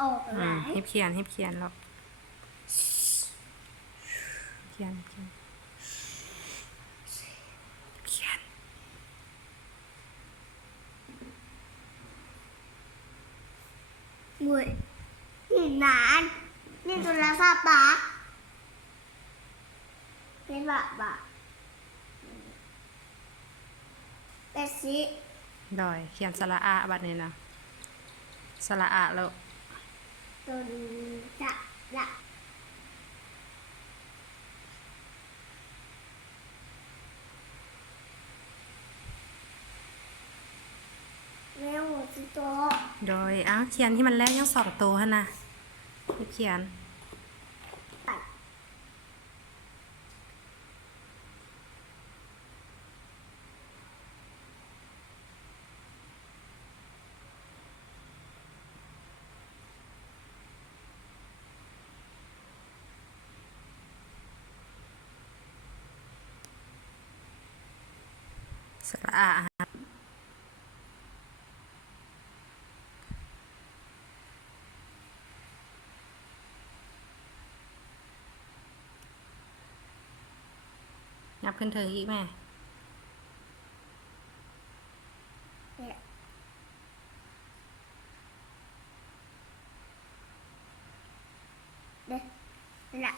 ออกอะไร ให้เขียนแล้วเขียนบุยนี่นานนี่โทรศัพท์ปะเป็นบะเป็ดสิดอยเขียนสระอาบัดนี้นะสระอาแล้วตัวจะละแมวสิโตโดยเขียนที่มันแรกยังสองตัวฮะนะให้เขียนสระอายับขึ้นเธออีกแม่เด็ดละ